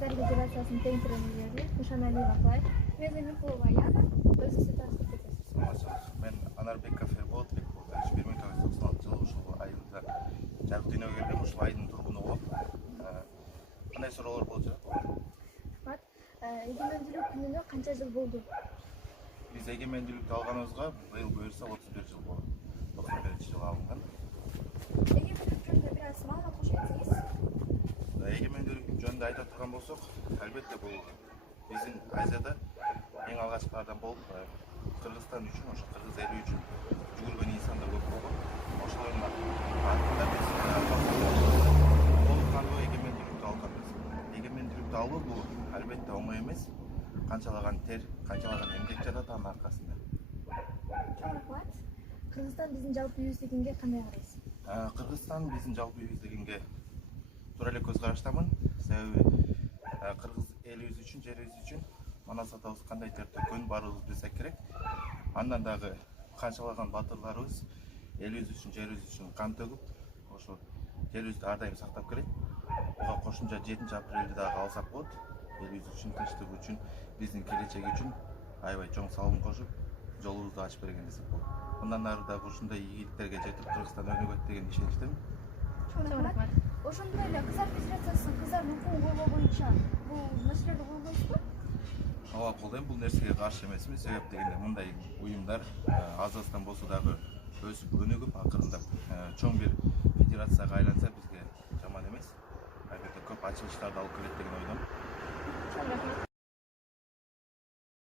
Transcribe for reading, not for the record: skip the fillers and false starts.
Кыздар Федерациясынын тең тренери Нишан Алиева апай. Мен Микулова Яна. Өзүңүздү тааныштырып кетесиз. Саламатсызбы. Мен Анарбеков Эрболот 1996 жылы ушул айында жарык дүйнөгө келгем. Ушул айдын тургуну болуп, кандай суроолор болчу? Рахмат. Эгемендүүлүк күнүнө канча жыл болду? Биз эгемендүүлүктү алганыбызга быйыл буюрса 31 жыл болот. 91-жылы алынган. Эгемендүүлүк жөнүндө бир аз маалымат кошо кетсеңиз. Эгемендүүлүк жөнүндө айта турган болсок, албетте бул биздин Азияда эң алгачкылардан болуп, Кыргызстан үчүн, ошо кыргыз эли үчүн жүгүргөн инсандар көп болгон. Ошолордун артында биз толук кандуу эгемендүүлүктү алганбыз. Эгемендүүлүктү алуу бул албетте оңой эмес. Канчалаган тер, канчалаган эмгек жатат анын аркасында. Чоң рахмат. Кыргызстан биздин жалпы үйүздүгүнгө кандай карайсыз? Кыргызстан биздин жалпы үйүздүгүнгө туура эле көз караштамын. Себеби кыргыз элибиз үчүн, жерибиз үчүн манас атабыз кандай тер төккөнүн баарыбыз билсек керек. Андан дагы канчалаган батырларыбыз элибиз үчүн, жерибиз үчүн кан төгүп, ошо жерибизди ар дайым сактап келет. Буга кошумча 7-апрелди дагы алсак болот. Элибиз үчүн, тынчтык үчүн, биздин келечек үчүн аябай чоң салым кошуп, жолубузду ачып берген десек болот. Мындан ары дагы ушундай ийгиликтерге жетип, Кыргызстан өнүгөт деген ишеничтемин. Чоң рахмат. Ошондой эле Кыздар Федерациясынын кыздардын укугун коргоо боюнча бул маселелерди колдойсузбу? Ооба, колдойм. Бул нерсеге каршы эмесмин. Себеп дегенде мындай уюмдар аз аздан болсо дагы өсүп өнүгүп, акырындап чоң бир федерацияга айланса бизге жаман эмес. Албетте көп ачылыштарды алып келет деген ойдомун. Чоң рахмат.